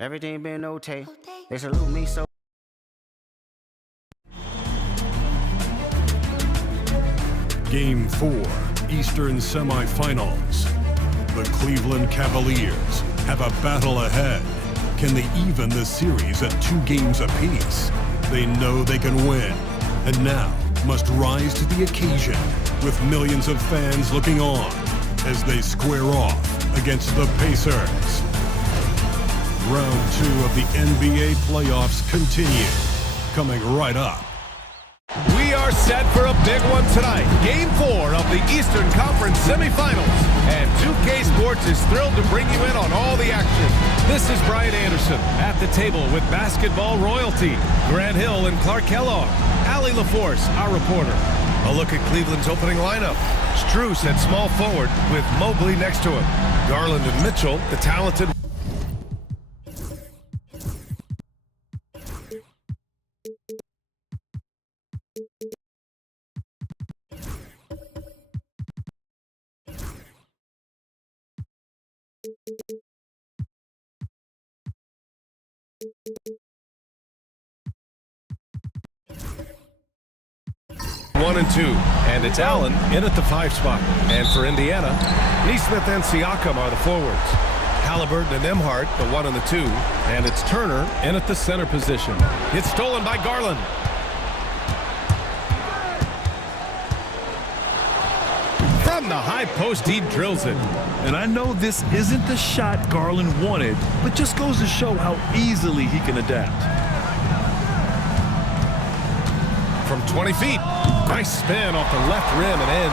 Everything been okay. They salute me so. Game 4, Eastern Semifinals. The Cleveland Cavaliers have a battle ahead. Can they even the series at 2 games apiece? They know they can win, and now must rise to the occasion with millions of fans looking on as they square off against the Pacers. Round 2 of the NBA playoffs continue, coming right up. We are set for a big one tonight. Game 4 of the Eastern Conference semifinals. And 2K Sports is thrilled to bring you in on all the action. This is Brian Anderson at the table with basketball royalty. Grant Hill and Clark Kellogg. Allie LaForce, our reporter. A look at Cleveland's opening lineup. Strus at small forward with Mobley next to him. Garland and Mitchell, the talented. One and 2, and it's Allen in at the 5 spot. And for Indiana, Nesmith and Siakam are the forwards. Halliburton and Nembhard, the 1 and the 2, and it's Turner in at the center position. It's stolen by Garland. From the high post, he drills it. And I know this isn't the shot Garland wanted, but just goes to show how easily he can adapt. From 20 feet, nice spin off the left rim and in.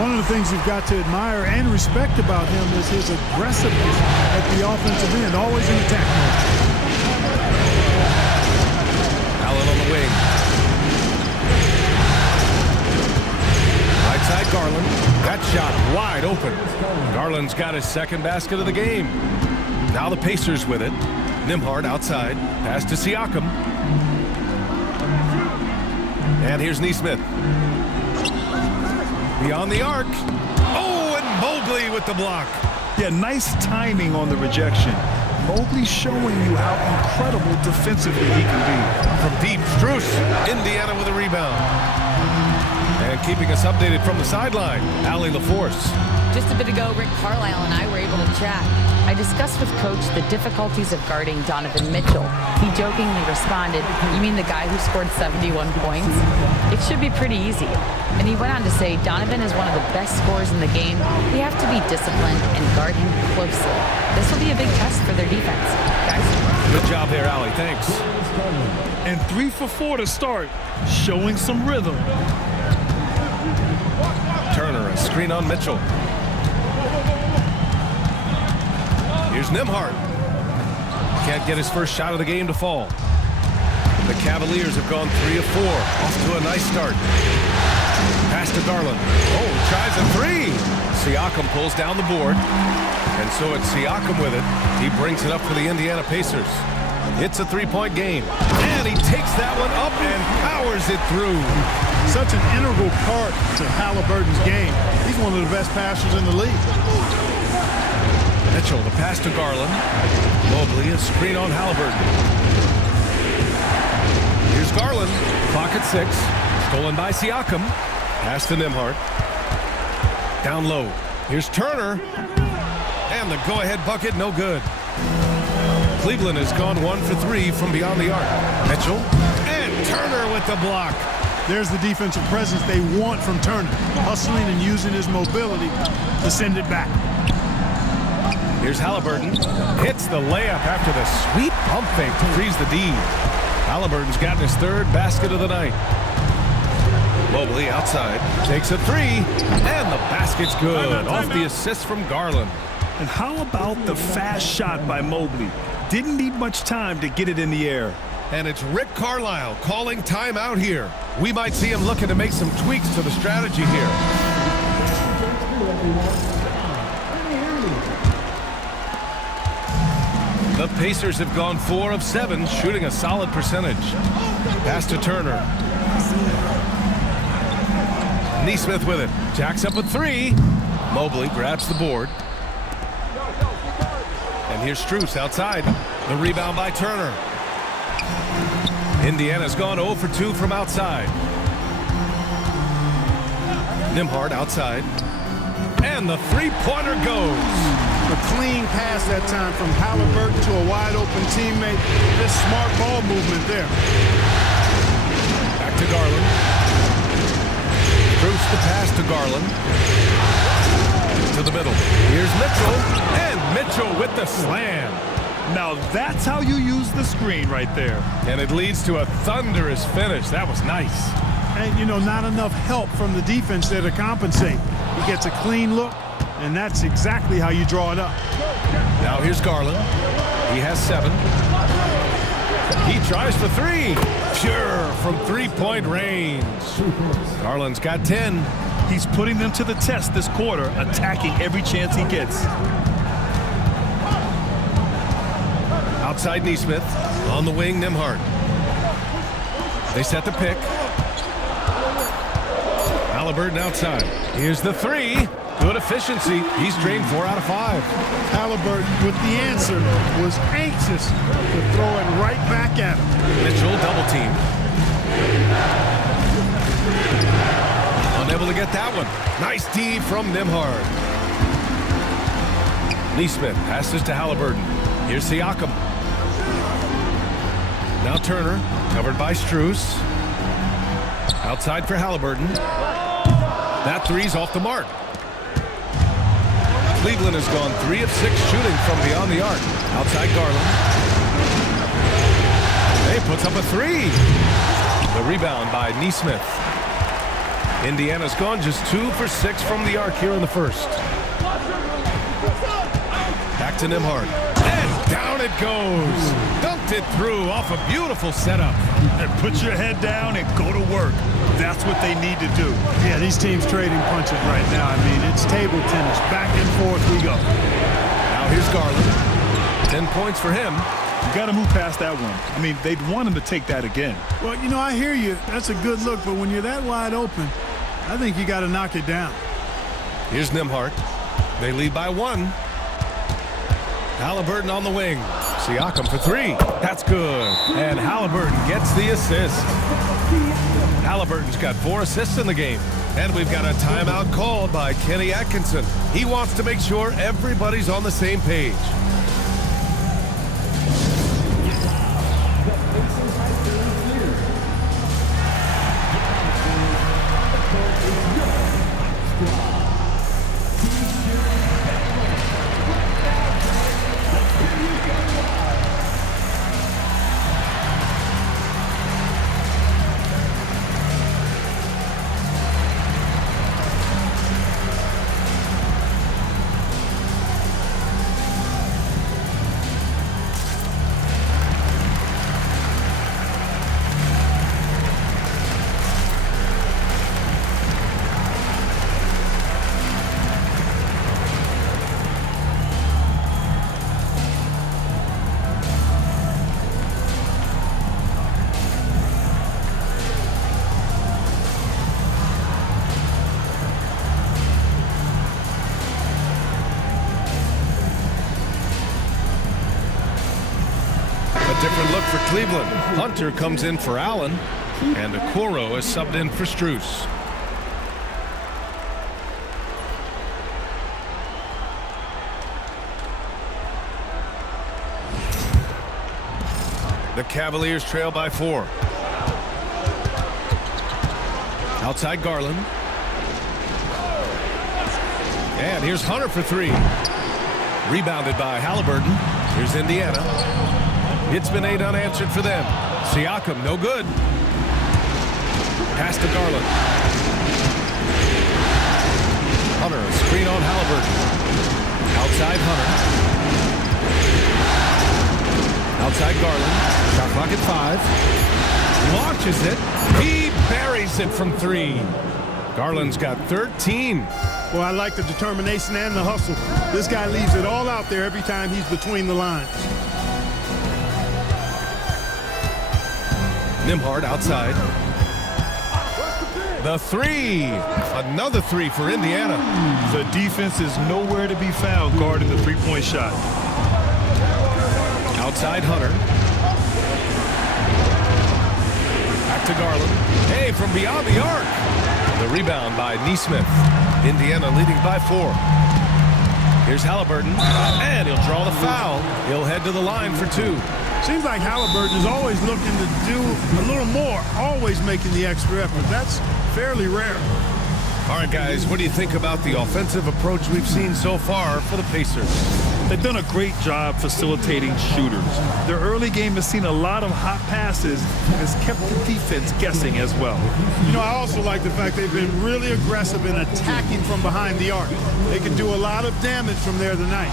One of the things you've got to admire and respect about him is his aggressiveness at the offensive end, always in attack mode. Allen on the wing. Right side Garland. That shot wide open. Garland's got his second basket of the game. Now the Pacers with it. Nembhard outside. Pass to Siakam. And here's Nesmith. Beyond the arc. Oh, and Mobley with the block. Yeah, nice timing on the rejection. Mobley showing you how incredible defensively he can be. From deep, Strus. Indiana with a rebound. And keeping us updated from the sideline, Allie LaForce. Just a bit ago, Rick Carlisle and I were able to chat. I discussed with Coach the difficulties of guarding Donovan Mitchell. He jokingly responded, "You mean the guy who scored 71 points? It should be pretty easy." And he went on to say, Donovan is one of the best scorers in the game. We have to be disciplined and guard him closely. This will be a big test for their defense. Guys? Good job there, Allie. Thanks. And 3 for 4 to start, showing some rhythm. Turner, a screen on Mitchell. Here's Nembhard. Can't get his first shot of the game to fall. The Cavaliers have gone 3 of 4. Off to a nice start. Pass to Garland. Oh, tries a 3. Siakam pulls down the board. And so it's Siakam with it. He brings it up for the Indiana Pacers. It's a 3-point game. And he takes that one up and powers it through. Such an integral part to Halliburton's game. He's one of the best passers in the league. Mitchell, the pass to Garland. Mobley, a screen on Halliburton. Here's Garland. Clock at 6. Stolen by Siakam. Pass to Nembhard. Down low. Here's Turner. And the go-ahead bucket, no good. Cleveland has gone 1 for 3 from beyond the arc. Mitchell. And Turner with the block. There's the defensive presence they want from Turner. Hustling and using his mobility to send it back. Here's Halliburton. Hits the layup after the sweet pump fake to freeze the D. Halliburton's gotten his 3rd basket of the night. Mobley outside. Takes a 3. And the basket's good. Off the assist from Garland. And how about the fast shot by Mobley? Didn't need much time to get it in the air. And it's Rick Carlisle calling timeout here. We might see him looking to make some tweaks to the strategy here. The Pacers have gone 4 of 7, shooting a solid percentage. Pass to Turner. Nesmith with it. Jacks up a 3. Mobley grabs the board. And here's Strus outside. The rebound by Turner. Indiana's gone 0 for 2 from outside. Nembhard outside. And the three-pointer goes. A clean pass that time from Halliburton to a wide-open teammate. Just smart ball movement there. Back to Garland. Bruce the pass to Garland. To the middle. Here's Mitchell. And Mitchell with the slam. Now that's how you use the screen right there. And it leads to a thunderous finish. That was nice. And, you know, not enough help from the defense there to compensate. He gets a clean look, and that's exactly how you draw it up. Now here's Garland. He has 7. He tries for 3. Pure from three-point range. Garland's got 10. He's putting them to the test this quarter, attacking every chance he gets. Outside Nesmith. On the wing, Nembhard. They set the pick. Halliburton outside. Here's the 3. Good efficiency. He's drained 4 out of 5. Halliburton with the answer was anxious to throw it right back at him. Mitchell double team. Unable to get that one. Nice D from Nembhard. Nesmith passes to Halliburton. Here's Siakam. Now Turner, covered by Strus. Outside for Halliburton. That 3's off the mark. Cleveland has gone 3 of 6 shooting from beyond the arc. Outside Garland. He puts up a 3. The rebound by Nesmith. Indiana's gone just 2 for 6 from the arc here in the first. Back to Nembhard. And down it goes. Dunked it through off a beautiful setup. And put your head down and go to work. That's what they need to do. Yeah, these teams trading punches right now. I mean, it's table tennis. Back and forth we go. Now here's Garland. 10 points for him. You got to move past that one. I mean, they'd want him to take that again. Well, you know, I hear you. That's a good look, but when you're that wide open, I think you got to knock it down. Here's Nembhard. They lead by 1. Halliburton on the wing. Siakam for 3. That's good. And Halliburton gets the assist. Halliburton's got 4 assists in the game. And we've got a timeout called by Kenny Atkinson. He wants to make sure everybody's on the same page. Different look for Cleveland. Hunter comes in for Allen, and Okoro is subbed in for Strus. The Cavaliers trail by 4. Outside Garland. And here's Hunter for 3. Rebounded by Halliburton. Here's Indiana. It's been 8 unanswered for them. Siakam, no good. Pass to Garland. Hunter, screen on Halliburton. Outside Hunter. Outside Garland. Shot clock at 5. Launches it. He buries it from 3. Garland's got 13. Well, I like the determination and the hustle. This guy leaves it all out there every time he's between the lines. Nembhard outside. The 3. Another 3 for Indiana. The defense is nowhere to be found guarding the three-point shot. Outside Hunter. Back to Garland. Hey, from beyond the arc. The rebound by Nesmith. Indiana leading by 4. Here's Halliburton, and he'll draw the foul. He'll head to the line for 2. Seems like Halliburton is always looking to do a little more, always making the extra effort. That's fairly rare. All right, guys, what do you think about the offensive approach we've seen so far for the Pacers? They've done a great job facilitating shooters. Their early game has seen a lot of hot passes and has kept the defense guessing as well. You know, I also like the fact they've been really aggressive in attacking from behind the arc. They can do a lot of damage from there tonight.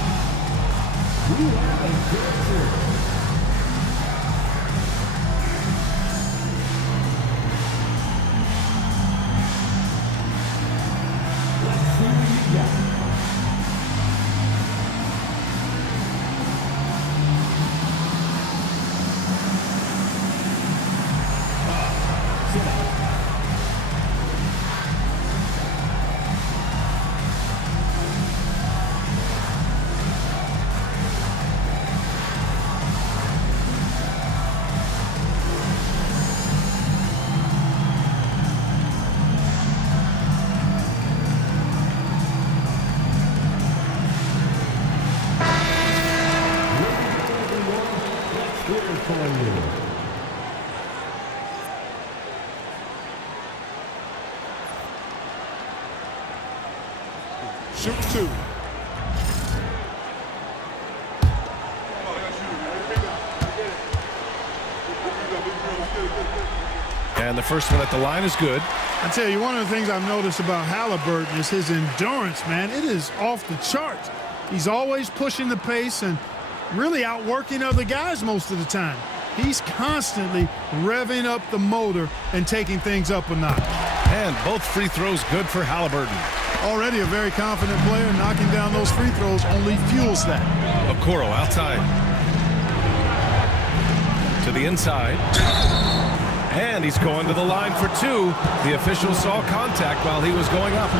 Shoot 2. And the first one at the line is good. I tell you, one of the things I've noticed about Halliburton is his endurance, man. It is off the charts. He's always pushing the pace and really outworking other guys most of the time. He's constantly revving up the motor and taking things up a notch. And both free throws good for Halliburton. Already a very confident player. Knocking down those free throws only fuels that. Okoro outside. To the inside. And he's going to the line for 2. The official saw contact while he was going up.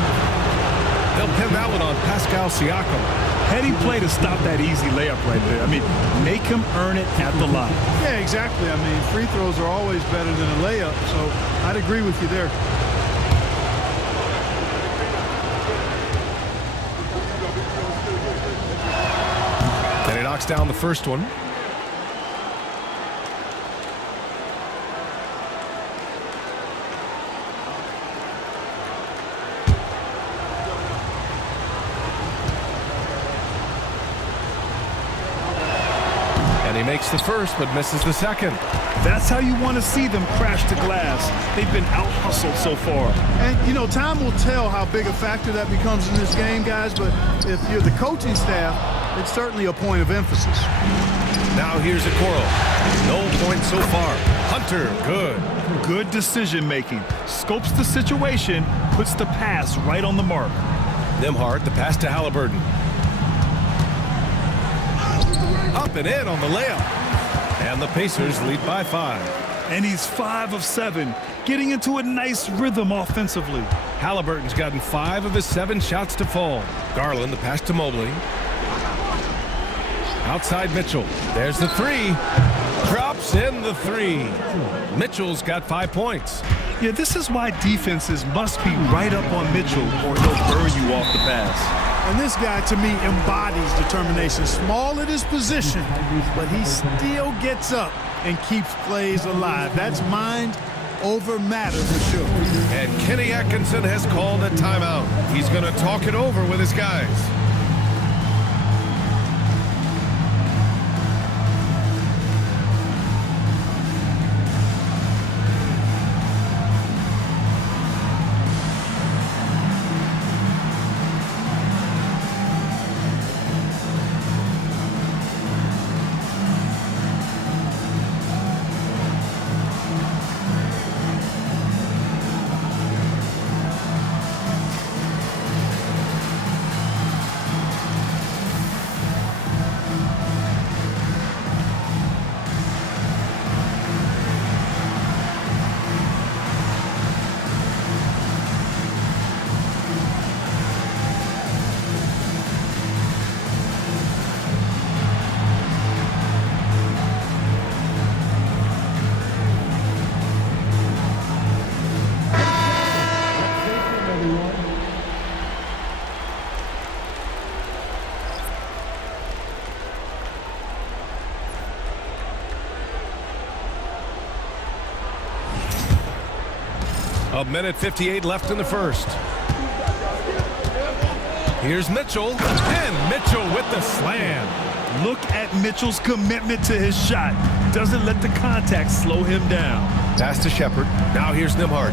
They'll pin that one on Pascal Siakam. Heady play to stop that easy layup right there. I mean, make him earn it at the line. Yeah, exactly. I mean, free throws are always better than a layup, so I'd agree with you there. And he knocks down the first one. And he makes the first, but misses the second. That's how you want to see them crash the glass. They've been out-hustled so far. And, you know, time will tell how big a factor that becomes in this game, guys, but if you're the coaching staff, it's certainly a point of emphasis. Now here's Okoro. No points so far. Hunter, good. Good decision-making. Scopes the situation, puts the pass right on the mark. Nembhard, the pass to Halliburton. Up and in on the layup. And the Pacers lead by 5. And he's 5 of 7, getting into a nice rhythm offensively. Halliburton's gotten 5 of his 7 shots to fall. Garland, the pass to Mobley. Outside Mitchell. There's the 3. Drops in the 3. Mitchell's got 5 points. Yeah, this is why defenses must be right up on Mitchell or he'll burn you off the pass. And this guy, to me, embodies determination. Small at his position, but he still gets up and keeps plays alive. That's mind over matter for sure. And Kenny Atkinson has called a timeout. He's going to talk it over with his guys. 1:58 left in the first. Here's Mitchell, and Mitchell with the slam. Look at Mitchell's commitment to his shot. Doesn't let the contact slow him down. Pass to Shepard. Now here's Nembhard.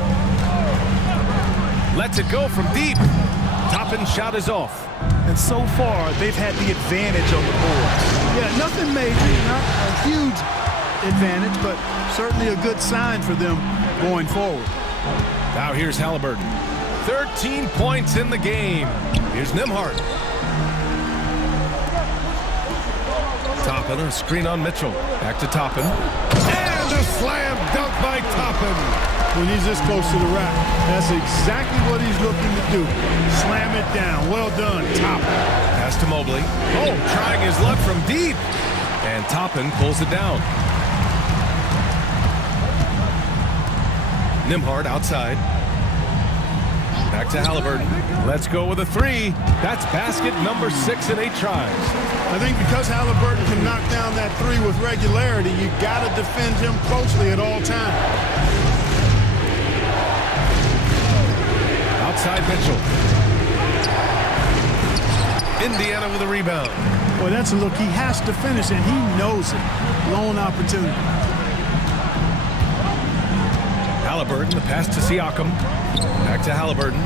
Lets it go from deep. Toppin shot is off. And so far, they've had the advantage on the boards. Yeah, nothing major, not a huge advantage, but certainly a good sign for them going forward. Now here's Halliburton. 13 points in the game. Here's Nembhard. Toppin, a screen on Mitchell. Back to Toppin. And a slam dunk by Toppin. When he's this close to the rack, that's exactly what he's looking to do. Slam it down. Well done, Toppin. Pass to Mobley. Oh, trying his luck from deep. And Toppin pulls it down. Nembhard outside. Back to Halliburton. Let's go with a three. That's basket number 6 in 8 tries. I think because Halliburton can knock down that three with regularity, you got to defend him closely at all times. Outside Mitchell. Indiana with a rebound. Boy, that's a look he has to finish, and he knows it. Lone opportunity. Halliburton, the pass to Siakam. Back to Halliburton.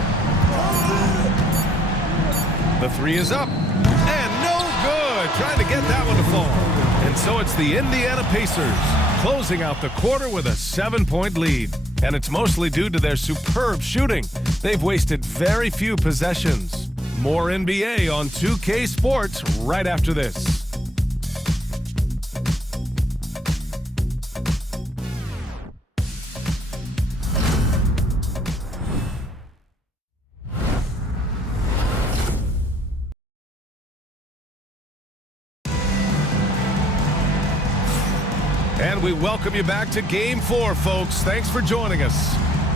The three is up. And no good. Trying to get that one to fall. And so it's the Indiana Pacers closing out the quarter with a 7-point lead. And it's mostly due to their superb shooting. They've wasted very few possessions. More NBA on 2K Sports right after this. And we welcome you back to Game 4, folks. Thanks for joining us.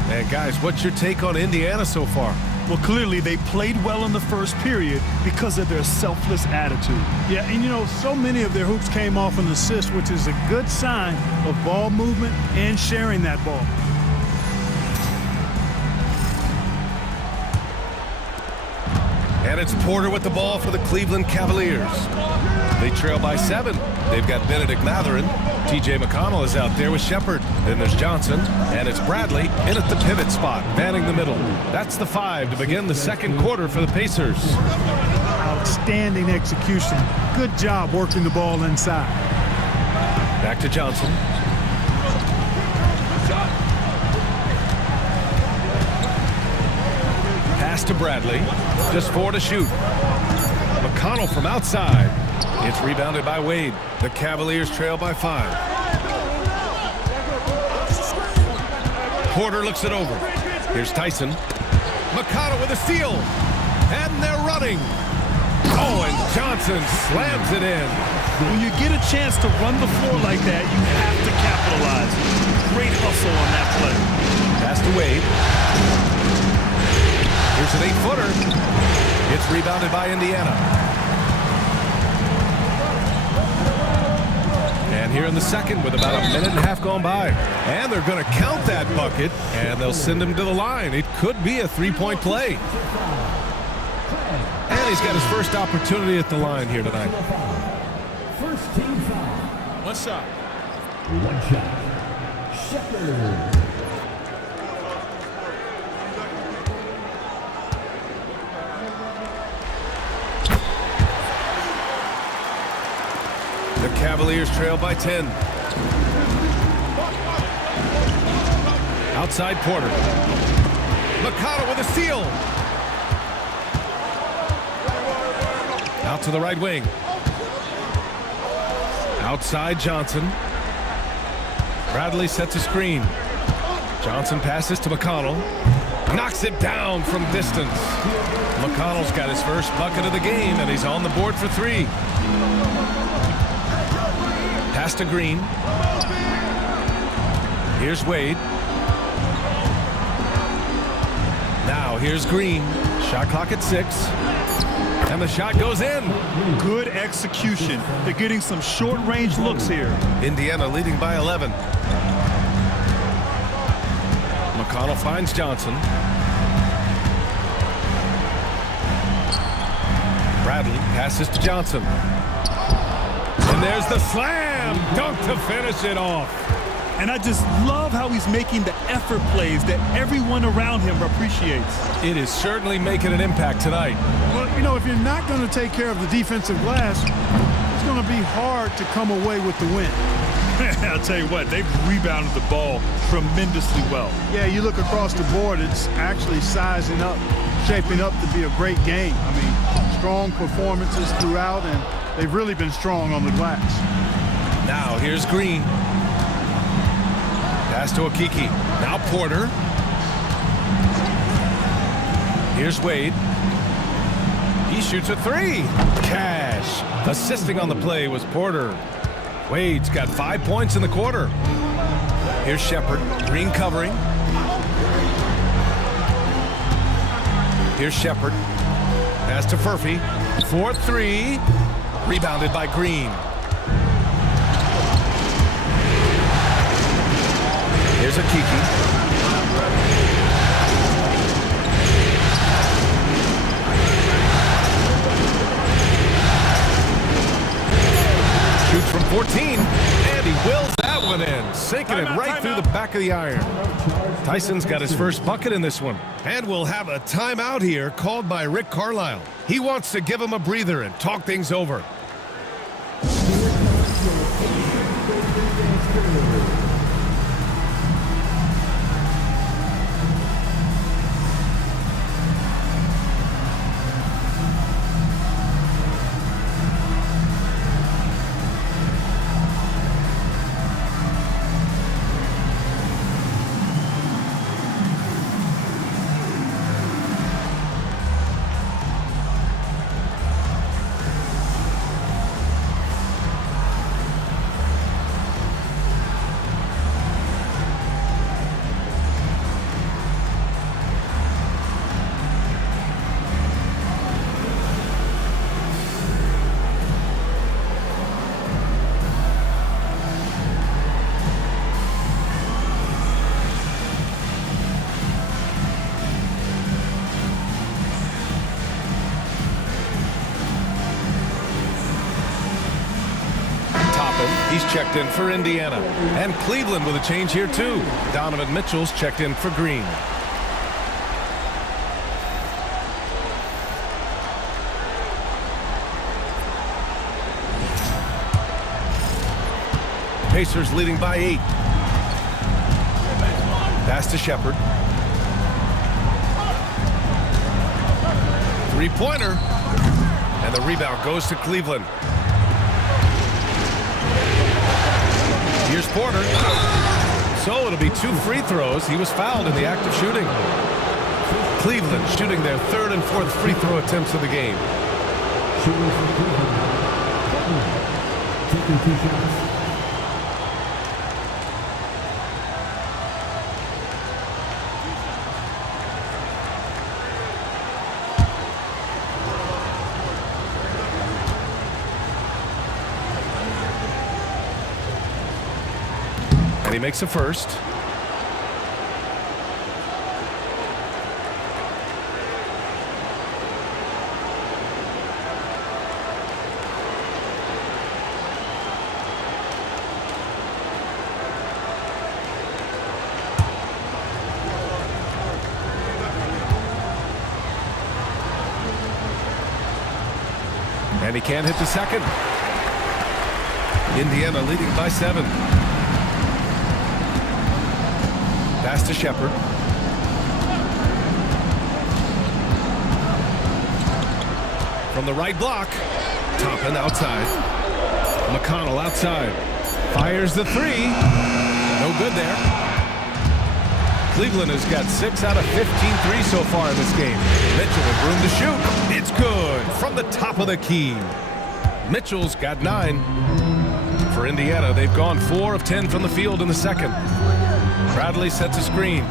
And guys, what's your take on Indiana so far? Well, clearly they played well in the first period because of their selfless attitude. Yeah, and you know, so many of their hoops came off an assist, which is a good sign of ball movement and sharing that ball. And it's Porter with the ball for the Cleveland Cavaliers. They trail by 7. They've got Benedict Mathurin. TJ McConnell is out there with Shepard. Then there's Johnson. And it's Bradley in at the pivot spot, manning the middle. That's the 5 to begin the second quarter for the Pacers. Outstanding execution. Good job working the ball inside. Back to Johnson. Pass to Bradley. Just 4 to shoot. McConnell from outside. It's rebounded by Wade. The Cavaliers trail by 5. Porter looks it over. Here's Tyson. McConnell with a steal. And they're running. Oh, and Johnson slams it in. When you get a chance to run the floor like that, you have to capitalize. Great hustle on that play. Pass to Wade. Here's an 8-footer. It's rebounded by Indiana. And here in the second with about a minute and a half gone by. And they're going to count that bucket, and they'll send him to the line. It could be a 3-point play. And he's got his first opportunity at the line here tonight. First team foul. What's up? One shot. Shepard. The Cavaliers trail by 10. Outside Porter. McConnell with a steal. Out to the right wing. Outside Johnson. Bradley sets a screen. Johnson passes to McConnell. Knocks it down from distance. McConnell's got his first bucket of the game, and he's on the board for 3. Pass to Green. Here's Wade. Now here's Green. Shot clock at 6. And the shot goes in. Good execution. They're getting some short-range looks here. Indiana leading by 11. McConnell finds Johnson. Bradley passes to Johnson. And there's the slam dunk to finish it off. And I just love how he's making the effort plays that everyone around him appreciates. It is certainly making an impact tonight. Well, you know, if you're not going to take care of the defensive glass, it's going to be hard to come away with the win. I'll tell you what, they've rebounded the ball tremendously well. Yeah, you look across the board, it's actually sizing up, shaping up to be a great game. I mean, strong performances throughout, and they've really been strong on the glass. Now here's Green. Pass to Okiki. Now Porter. Here's Wade. He shoots a three. Cash. Assisting on the play was Porter. Wade's got 5 points in the quarter. Here's Shepard. Green covering. Here's Shepard. Pass to Furphy. 4-3. Rebounded by Green. Here's Okiki. Shoots from 14, and he wills that one in, sinking it right through the back of the iron. Tyson's got his first bucket in this one. And we'll have a timeout here called by Rick Carlisle. He wants to give him a breather and talk things over. He's checked in for Indiana. And Cleveland with a change here too. Donovan Mitchell's checked in for Green. Pacers leading by 8. Pass to Shepard. Three-pointer. And the rebound goes to Cleveland. Here's Porter. So it'll be 2 free throws. He was fouled in the act of shooting. Cleveland shooting their 3rd and 4th free throw attempts of the game. Taking 2 shots. And he makes a first. And he can't hit the second. Indiana leading by 7. Pass to Shepard. From the right block. Toppin outside. McConnell outside. Fires the 3. No good there. Cleveland has got 6 out of 15 threes so far in this game. Mitchell with room to shoot. It's good from the top of the key. Mitchell's got 9. For Indiana, they've gone 4 of 10 from the field in the second. Bradley sets a screen.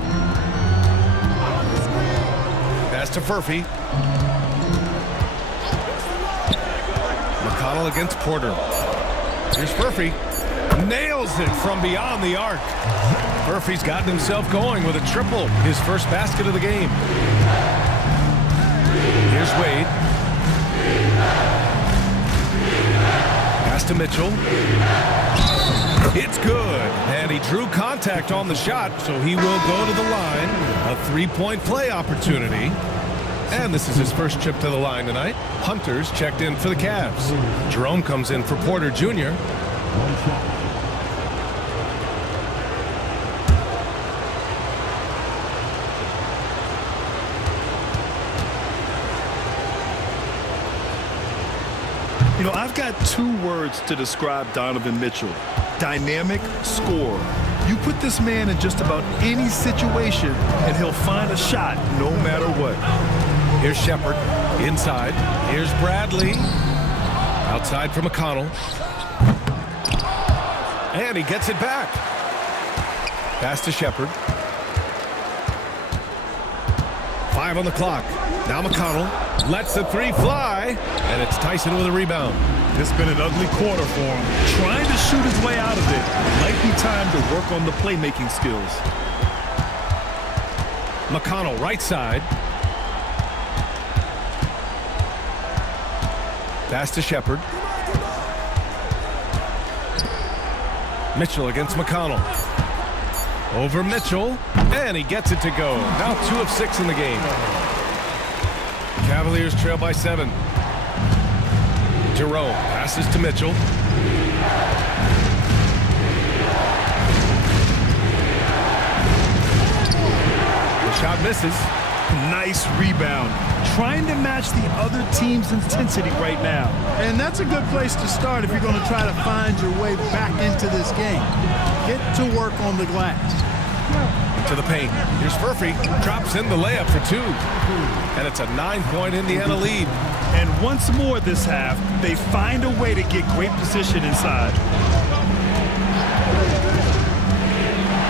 Pass to Furphy. McConnell against Porter. Here's Furphy. Nails it from beyond the arc. Murphy's gotten himself going with a triple, his first basket of the game. Here's Wade. Pass to Mitchell. It's good. And he drew contact on the shot, so he will go to the line. A three-point play opportunity. And this is his first trip to the line tonight. Hunter's checked in for the Cavs. Jerome comes in for Porter Jr. You know, I've got 2 words to describe Donovan Mitchell. Dynamic scorer. You put this man in just about any situation, and he'll find a shot no matter what. Here's Shepard inside. Here's Bradley. Outside for McConnell. And he gets it back. Pass to Shepard. 5 on the clock. Now McConnell lets the 3 fly. And it's Tyson with a rebound. It's been an ugly quarter for him. Trying to shoot his way out of it. Might be time to work on the playmaking skills. McConnell right side. Pass to Shepard. Mitchell against McConnell. Over Mitchell. And he gets it to go. Now 2 of 6 in the game. Cavaliers trail by 7. Jerome passes to Mitchell. The shot misses. Nice rebound. Trying to match the other team's intensity right now. And that's a good place to start if you're going to try to find your way back into this game. Get to work on the glass. To the paint. Here's Murphy. Drops in the layup for 2. And it's a 9-point Indiana lead. And once more this half, they find a way to get great position inside.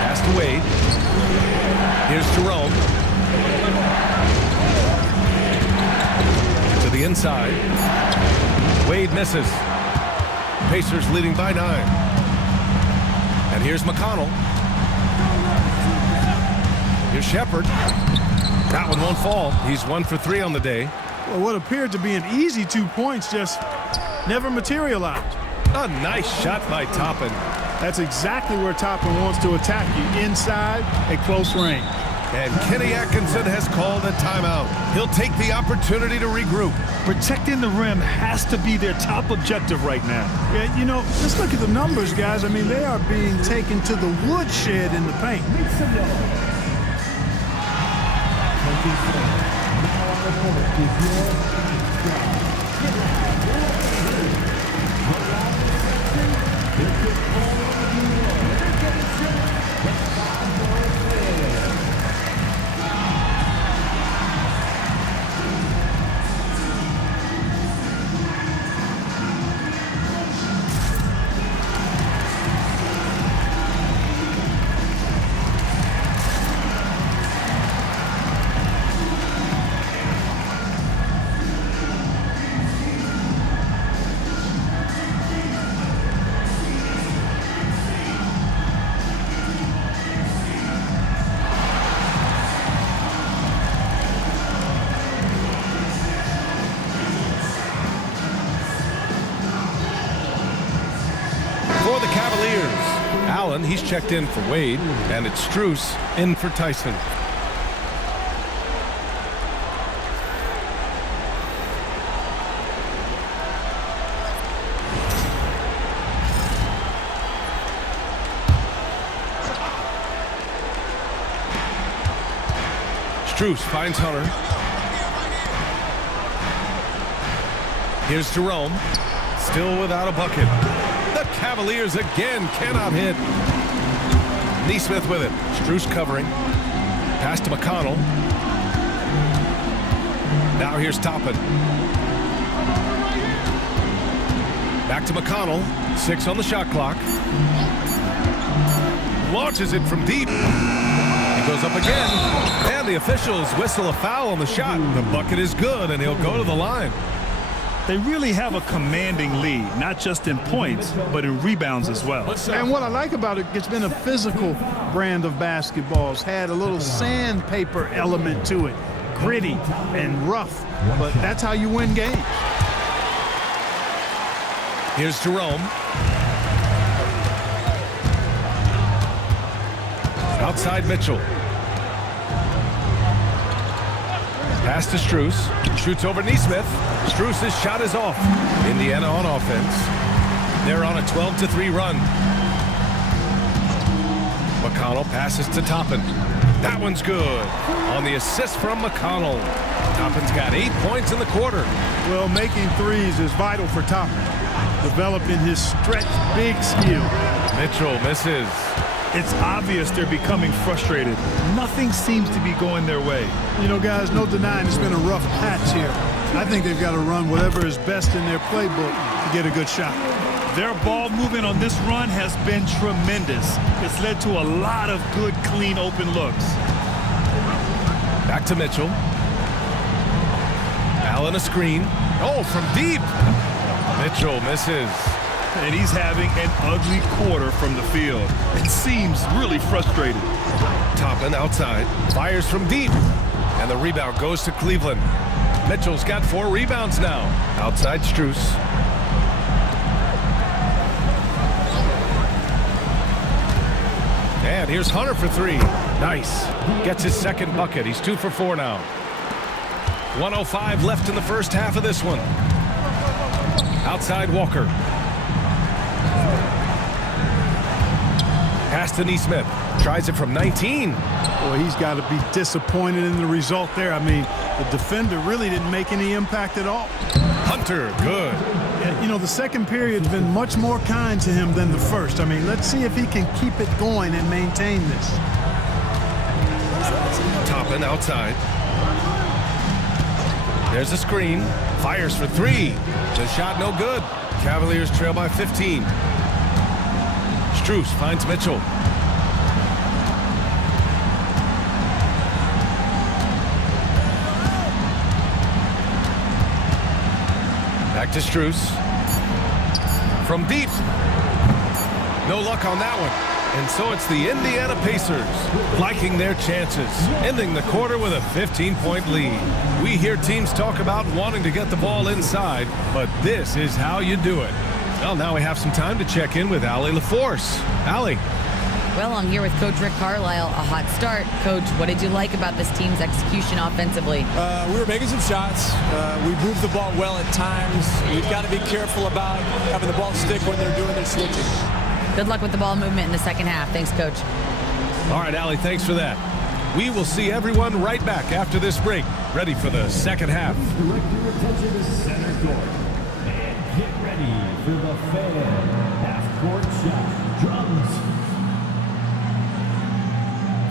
Pass to Wade. Here's Jerome. To the inside. Wade misses. Pacers leading by 9. And here's McConnell. Here's Shepard. That one won't fall. He's 1 for 3 on the day. Well, what appeared to be an easy 2 points just never materialized. A nice shot by Toppin. That's exactly where Toppin wants to attack you, inside at close range. And Kenny Atkinson has called a timeout. He'll take the opportunity to regroup. Protecting the rim has to be their top objective right now. Yeah, you know, just look at the numbers, guys. I mean, they are being taken to the woodshed in the paint. For the Cavaliers, Allen, he's checked in for Wade, and it's Strus in for Tyson. Strus finds Hunter. Here's Jerome, still without a bucket. The Cavaliers again cannot hit. Neesmith with it. Strus covering. Pass to McConnell. Now here's Toppin. Back to McConnell. 6 on the shot clock. Launches it from deep. He goes up again. And the officials whistle a foul on the shot. The bucket is good, and he'll go to the line. They really have a commanding lead, not just in points, but in rebounds as well. And what I like about it, it's been a physical brand of basketball. It's had a little sandpaper element to it, gritty and rough, but that's how you win games. Here's Jerome. Outside Mitchell. Pass to Strus. Shoots over Neesmith. Strus' shot is off. Indiana on offense. They're on a 12-3 run. McConnell passes to Toppin. That one's good. On the assist from McConnell. Toppin's got 8 points in the quarter. Well, making threes is vital for Toppin, developing his stretch big skill. Mitchell misses. It's obvious they're becoming frustrated. Nothing seems to be going their way. You know, guys, no denying it's been a rough patch here. I think they've got to run whatever is best in their playbook to get a good shot. Their ball movement on this run has been tremendous. It's led to a lot of good, clean, open looks. Back to Mitchell. Allen a screen. Oh, from deep. Mitchell misses. And he's having an ugly quarter from the field. It seems really frustrated. Toppin outside. Fires from deep. And the rebound goes to Cleveland. Mitchell's got 4 rebounds now. Outside Strus. And here's Hunter for 3. Nice. Gets his second bucket. He's 2 for 4 now. 1:05 left in the first half of this one. Outside Walker. Pass to Neesmith. Tries it from 19. Boy, he's got to be disappointed in the result there. I mean, the defender really didn't make any impact at all. Hunter, good. Yeah, you know, the second period's been much more kind to him than the first. I mean, let's see if he can keep it going and maintain this. Toppin outside. There's a screen. Fires for 3. The shot no good. Cavaliers trail by 15. Strus finds Mitchell. Back to Strus. From deep. No luck on that one. And so it's the Indiana Pacers liking their chances, ending the quarter with a 15-point lead. We hear teams talk about wanting to get the ball inside, but this is how you do it. Well, now we have some time to check in with Allie LaForce. Allie. Well, I'm here with Coach Rick Carlisle. A hot start. Coach, what did you like about this team's execution offensively? We were making some shots. We moved the ball well at times. We've got to be careful about having the ball stick when they're doing their switching. Good luck with the ball movement in the second half. Thanks, Coach. All right, Allie, thanks for that. We will see everyone right back after this break, ready for the second half. Direct your attention to center court. And get ready for the fan half-court shot. Drums.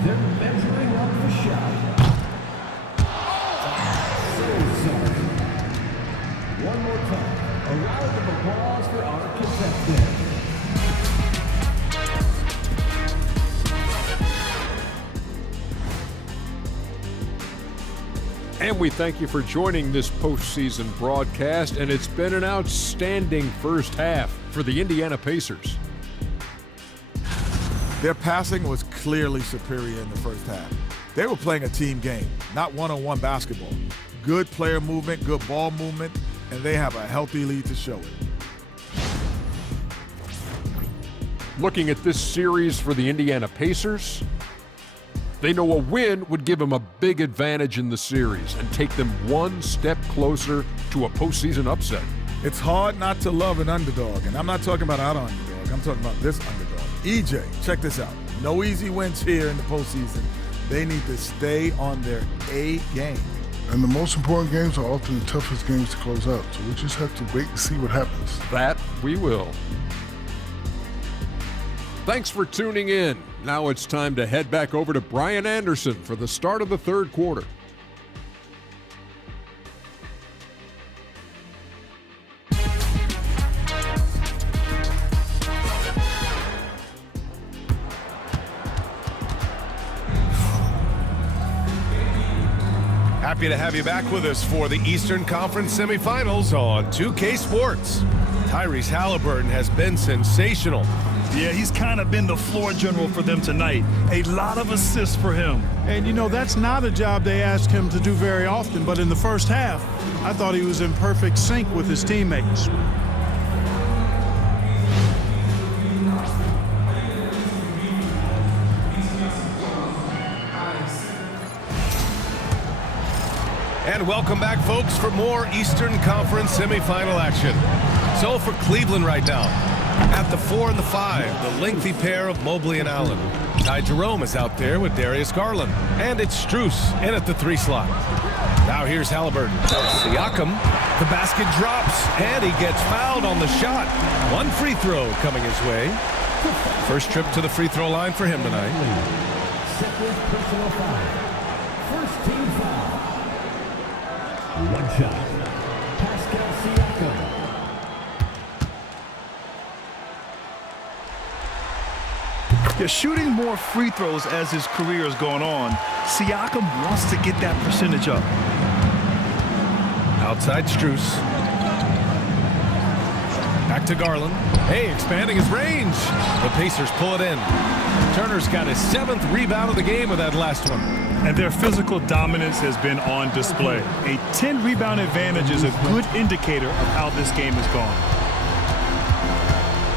They're measuring up the shot. So sorry. One more time. A round of applause for our contestants. And we thank you for joining this postseason broadcast, and it's been an outstanding first half for the Indiana Pacers. Their passing was clearly superior in the first half. They were playing a team game, not one-on-one basketball. Good player movement, good ball movement, and they have a healthy lead to show it. Looking at this series for the Indiana Pacers, they know a win would give them a big advantage in the series and take them one step closer to a postseason upset. It's hard not to love an underdog, and I'm not talking about our underdog. I'm talking about this underdog. EJ, check this out. No easy wins here in the postseason. They need to stay on their A game. And the most important games are often the toughest games to close out, so we just have to wait and see what happens. That we will. Thanks for tuning in. Now it's time to head back over to Brian Anderson for the start of the third quarter. Happy to have you back with us for the Eastern Conference semifinals on 2K Sports. Tyrese Halliburton has been sensational. Yeah, he's kind of been the floor general for them tonight. A lot of assists for him. And, you know, that's not a job they ask him to do very often, but in the first half, I thought he was in perfect sync with his teammates. And welcome back, folks, for more Eastern Conference semifinal action. So for Cleveland right now, at the 4 and the 5, the lengthy pair of Mobley and Allen. Ty Jerome is out there with Darius Garland. And it's Strus in at the 3 slot. Now here's Halliburton. Siakam, the basket drops, and he gets fouled on the shot. 1 free throw coming his way. First trip to the free throw line for him tonight. Second personal foul. First team foul. 1 shot. Pascal Siakam. Yeah, shooting more free throws as his career has gone on, Siakam wants to get that percentage up. Outside Strus. Back to Garland. Hey, expanding his range. The Pacers pull it in. Turner's got his 7th rebound of the game with that last one. And their physical dominance has been on display. A 10-rebound advantage is a good indicator of how this game has gone.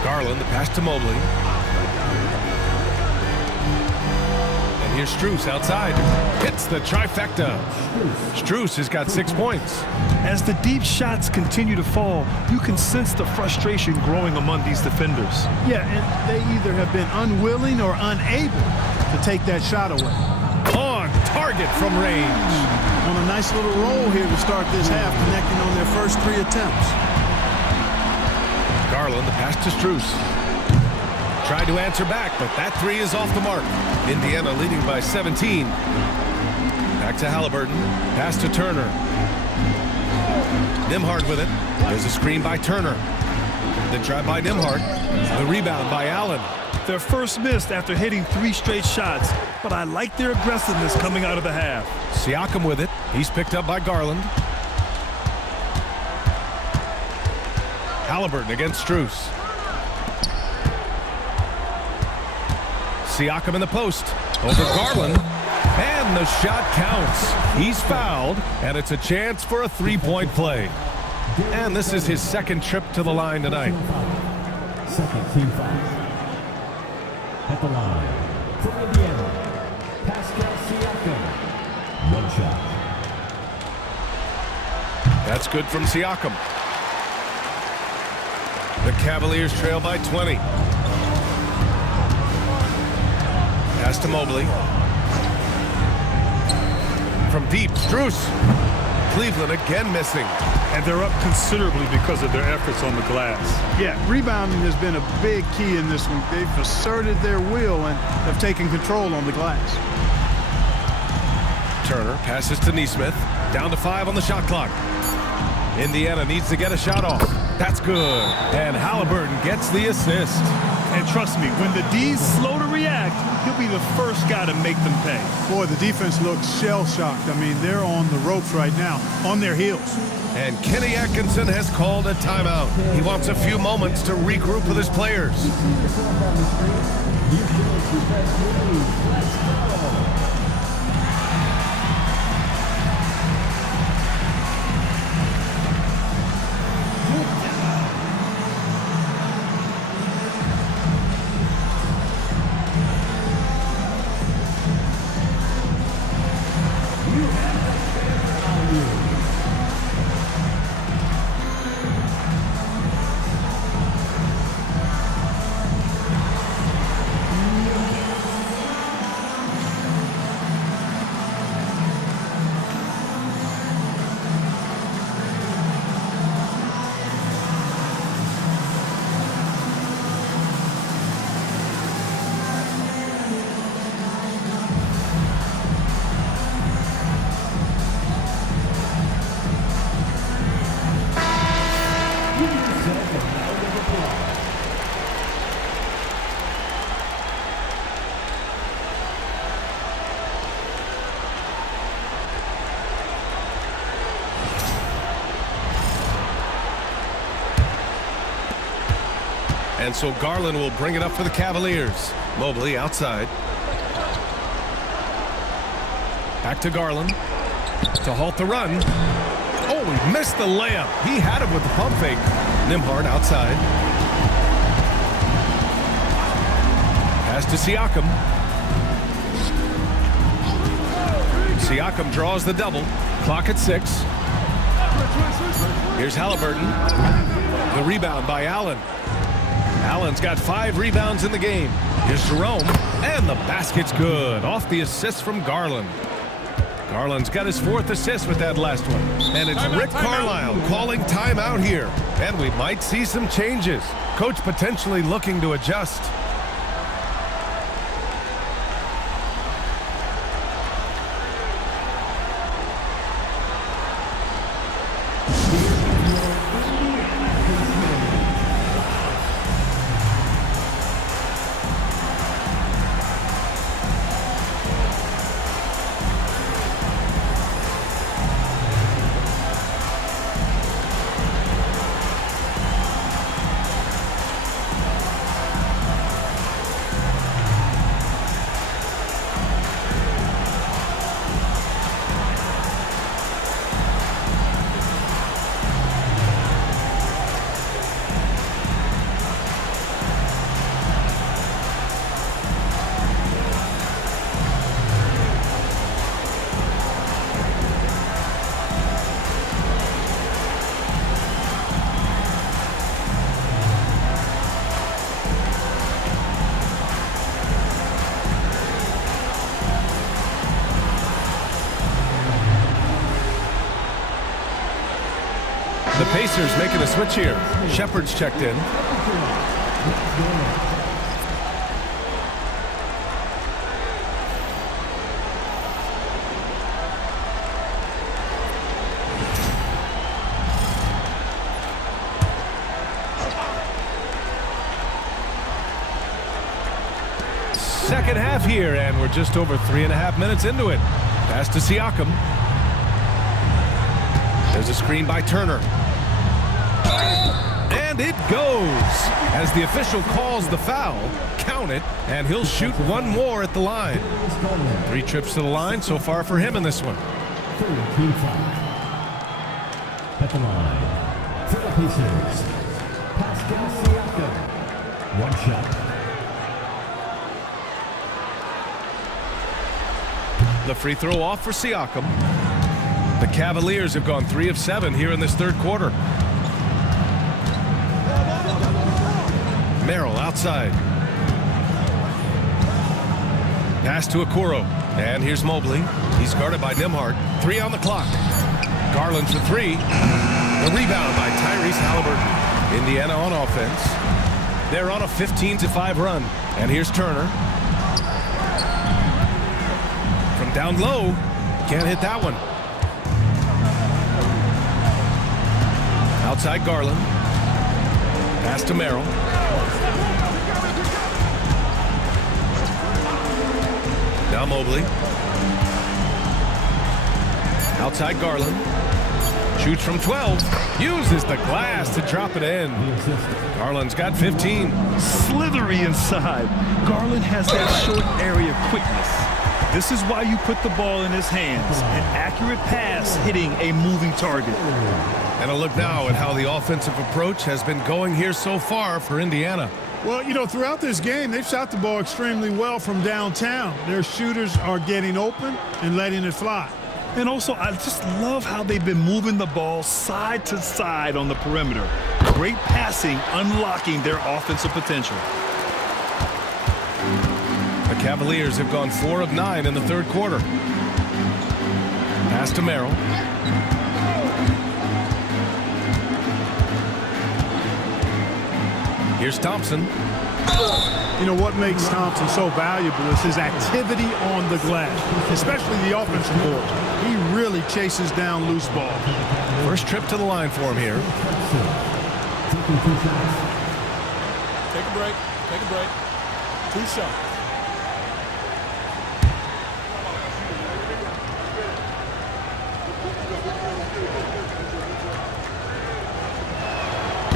Garland, the pass to Mobley. And here's Strus outside. Hits the trifecta. Strus has got 6 points. As the deep shots continue to fall, you can sense the frustration growing among these defenders. Yeah, and they either have been unwilling or unable to take that shot away. On target from range. On a nice little roll here to start this half, connecting on their first 3 attempts. Garland, the pass to Strus. Tried to answer back, but that 3 is off the mark. Indiana leading by 17. Back to Halliburton. Pass to Turner. Nembhard with it. There's a screen by Turner. The drive by Nembhard. The rebound by Allen. Their first missed after hitting 3 straight shots, but I like their aggressiveness coming out of the half. Siakam with it. He's picked up by Garland. Halliburton against Strus. Siakam in the post. Over Garland. And the shot counts. He's fouled, and it's a chance for a 3-point play. And this is his 2nd trip to the line tonight. Second team foul. At the line, from Indiana, Pascal Siakam. 1 shot. That's good from Siakam. The Cavaliers trail by 20. Pass to Mobley. From deep, Strus. Cleveland again missing. And they're up considerably because of their efforts on the glass. Yeah, rebounding has been a big key in this one. They've asserted their will and have taken control on the glass. Turner passes to Nesmith. Down to 5 on the shot clock. Indiana needs to get a shot off. That's good. And Halliburton gets the assist. And trust me, when the D's slow to react, he'll be the first guy to make them pay. Boy, the defense looks shell-shocked. I mean, they're on the ropes right now, on their heels. And Kenny Atkinson has called a timeout. He wants a few moments to regroup with his players. And so Garland will bring it up for the Cavaliers. Mobley outside. Back to Garland to halt the run. Oh, he missed the layup. He had him with the pump fake. Nembhard outside. Pass to Siakam. Siakam draws the double. Clock at 6. Here's Halliburton. The rebound by Allen. Allen's got 5 rebounds in the game. Here's Jerome. And the basket's good. Off the assist from Garland. Garland's got his 4th assist with that last one. And it's Rick Carlisle calling timeout here. And we might see some changes. Coach potentially looking to adjust. The Pacers making a switch here. Shepard's checked in. Second half here, and we're just over 3.5 minutes into it. Pass to Siakam. There's a screen by Turner. And it goes. As the official calls the foul, count it, and he'll shoot one more at the line. 3 trips to the line so far for him in this one. At the line, for the Pacers, Pascal Siakam. 1 shot. The free throw off for Siakam. The Cavaliers have gone 3 of 7 here in this third quarter. Merrill outside. Pass to Okoro. And here's Mobley. He's guarded by Nembhard. 3 on the clock. Garland for 3. The rebound by Tyrese Halliburton. Indiana on offense. They're on a 15-5 run. And here's Turner. From down low. Can't hit that one. Outside Garland. Pass to Merrill. Now Mobley. Outside Garland. Shoots from 12. Uses the glass to drop it in. Garland's got 15. Slithery inside. Garland has that short area quickness. This is why you put the ball in his hands. An accurate pass hitting a moving target. And a look now at how the offensive approach has been going here so far for Indiana. Well, you know, throughout this game, they've shot the ball extremely well from downtown. Their shooters are getting open and letting it fly. And also, I just love how they've been moving the ball side to side on the perimeter. Great passing, unlocking their offensive potential. The Cavaliers have gone 4 of 9 in the third quarter. Pass to Merrill. Here's Thompson. You know what makes Thompson so valuable is his activity on the glass, especially the offensive board. He really chases down loose ball. First trip to the line for him here. Take a break. Take a break. 2 shots.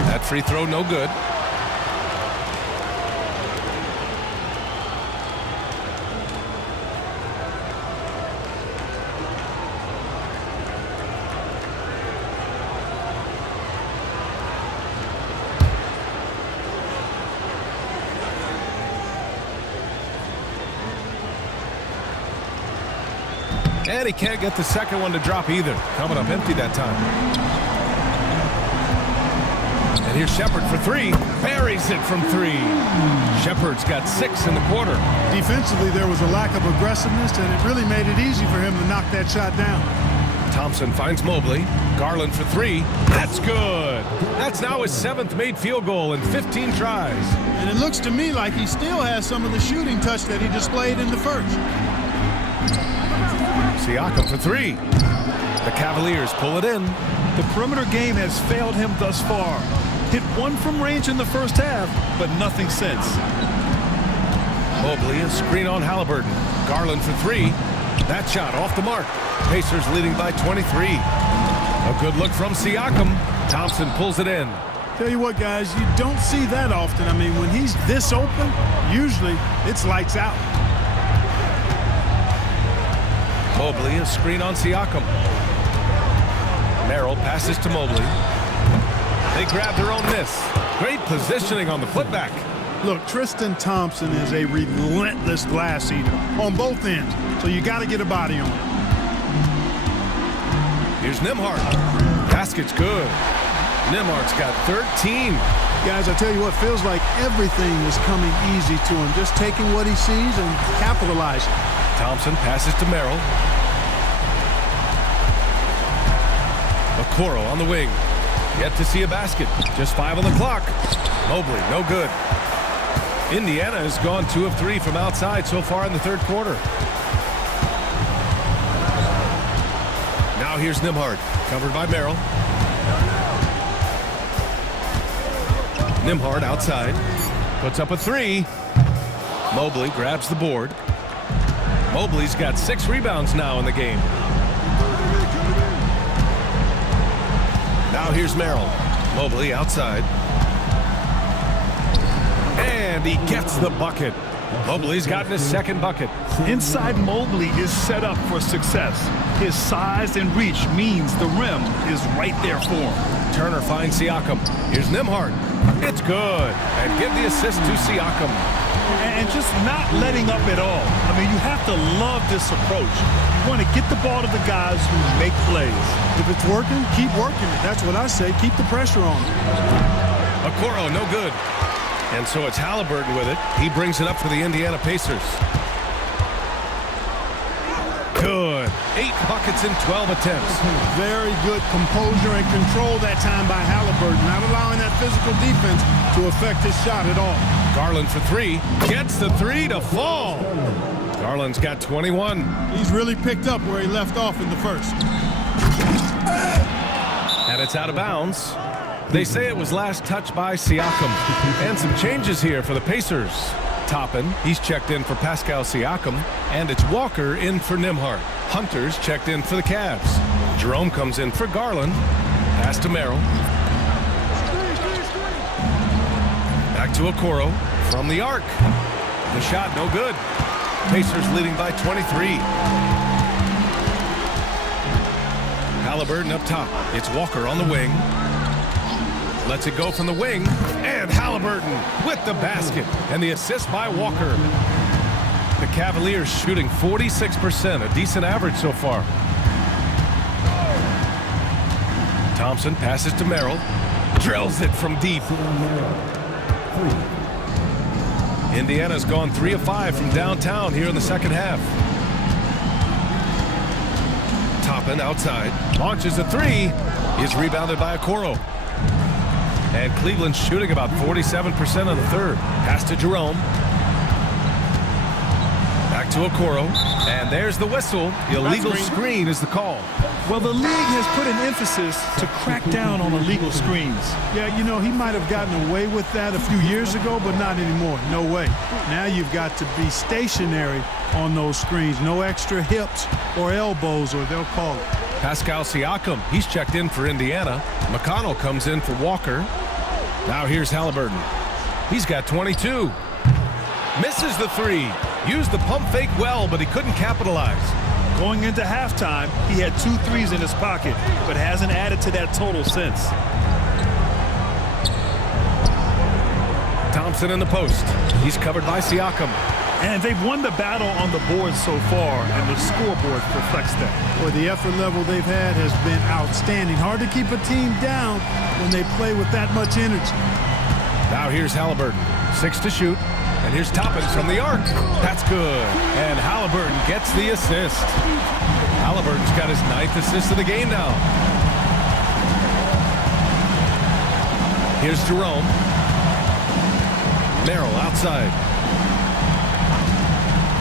That free throw no good. And he can't get the second one to drop either. Coming up empty that time. And here's Shepard for three. Buries it from three. Shepard's got 6 in the quarter. Defensively, there was a lack of aggressiveness, and it really made it easy for him to knock that shot down. Thompson finds Mobley. Garland for three. That's good. That's now his 7th made field goal in 15 tries. And it looks to me like he still has some of the shooting touch that he displayed in the first. Siakam for three. The Cavaliers pull it in. The perimeter game has failed him thus far. Hit one from range in the first half, but nothing since. Mobley, a screen on Halliburton. Garland for three. That shot off the mark. Pacers leading by 23. A good look from Siakam. Thompson pulls it in. Tell you what, guys, you don't see that often. I mean, when he's this open, usually it's lights out. Mobley, a screen on Siakam. Merrill passes to Mobley. They grab their own miss. Great positioning on the putback. Look, Tristan Thompson is a relentless glass eater on both ends, so you got to get a body on him. Here's Nembhard. Basket's good. Nembhard's got 13. Guys, I tell you what, feels like everything is coming easy to him. Just taking what he sees and capitalizing. Thompson passes to Merrill. Okoro on the wing. Yet to see a basket. Just 5 on the clock. Mobley, no good. Indiana has gone 2 of 3 from outside so far in the third quarter. Now here's Nembhard, covered by Merrill. Nembhard outside, puts up a 3. Mobley grabs the board. Mobley's got 6 rebounds now in the game. Now here's Merrill. Mobley outside. And he gets the bucket. Mobley's gotten his 2nd bucket. Inside Mobley is set up for success. His size and reach means the rim is right there for him. Turner finds Siakam. Here's Nembhard. It's good. And give the assist to Siakam. And just not letting up at all. I mean, you have to love this approach. You want to get the ball to the guys who make plays. If it's working, keep working it. That's what I say. Keep the pressure on. Okoro, no good. And so it's Halliburton with it. He brings it up for the Indiana Pacers. Good. 8 buckets in 12 attempts. Very good composure and control that time by Halliburton. Not allowing that physical defense to affect his shot at all. Garland for 3. Gets the 3 to fall. Garland's got 21. He's really picked up where he left off in the first. And it's out of bounds. They say it was last touched by Siakam. And some changes here for the Pacers. Toppin, he's checked in for Pascal Siakam. And it's Walker in for Nembhard. Hunter's checked in for the Cavs. Jerome comes in for Garland. Pass to Merrill. Back to Okoro from the arc. The shot no good. Pacers leading by 23. Halliburton up top. It's Walker on the wing. Lets it go from the wing. And Halliburton with the basket. And the assist by Walker. The Cavaliers shooting 46%, a decent average so far. Thompson passes to Merrill. Drills it from deep. Indiana's gone 3 of 5 from downtown here in the second half. Toppin outside. Launches a 3. Is rebounded by Okoro. And Cleveland's shooting about 47% in the third. Pass to Jerome. Back to Okoro. And there's the whistle. Illegal screen is the call. Well, the league has put an emphasis to crack down on illegal screens. Yeah, you know, he might have gotten away with that a few years ago, but not anymore. No way. Now you've got to be stationary on those screens. No extra hips or elbows, or they'll call it. Pascal Siakam, he's checked in for Indiana. McConnell comes in for Walker. Now here's Halliburton. He's got 22. Misses the 3. Used the pump fake well, but he couldn't capitalize. Going into halftime, he had 2 threes in his pocket, but hasn't added to that total since. Thompson in the post. He's covered by Siakam. And they've won the battle on the board so far, and the scoreboard reflects that. Boy, the effort level they've had has been outstanding. Hard to keep a team down when they play with that much energy. Now here's Halliburton. 6 to shoot. And here's Toppin from the arc. That's good. And Halliburton gets the assist. Halliburton's got his 9th assist of the game now. Here's Jerome. Merrill outside.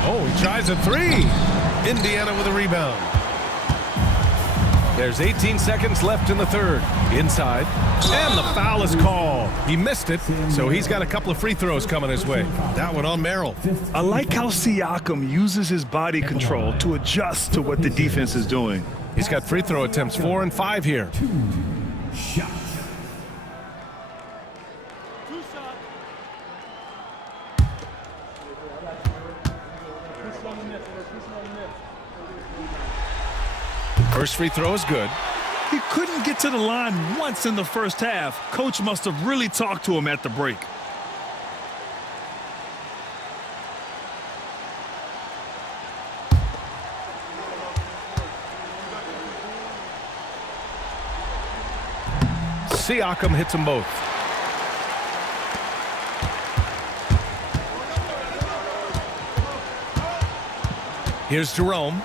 Oh, he tries a 3. Indiana with a rebound. There's 18 seconds left in the third. Inside. And the foul is called. He missed it, so he's got a couple of free throws coming his way. That one on Merrill. I like how Siakam uses his body control to adjust to what the defense is doing. He's got free throw attempts 4 and 5 here. First free throw is good. He couldn't get to the line once in the first half. Coach must have really talked to him at the break. Siakam hits them both. Here's Jerome.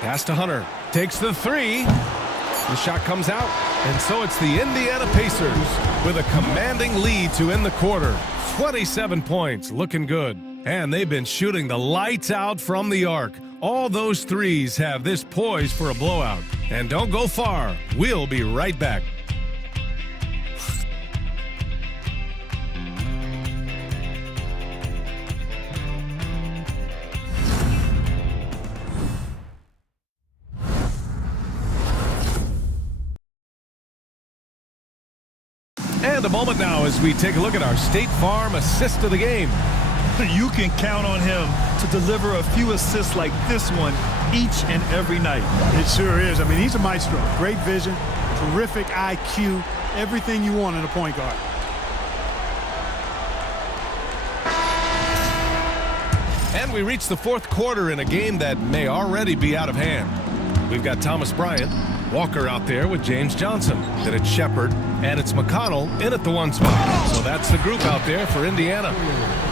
Pass to Hunter. Takes the 3. The shot comes out. And so it's the Indiana Pacers with a commanding lead to end the quarter. 27 points. Looking good. And they've been shooting the lights out from the arc. All those threes have this poised for a blowout. And don't go far. We'll be right back. And a moment now as we take a look at our State Farm assist of the game. You can count on him to deliver a few assists like this one each and every night. It sure is. I mean, he's a maestro. Great vision, terrific IQ, everything you want in a point guard. And we reach the fourth quarter in a game that may already be out of hand. We've got Thomas Bryant, Walker out there with James Johnson. Then it's Shepard, and it's McConnell in at the 1 spot. So that's the group out there for Indiana.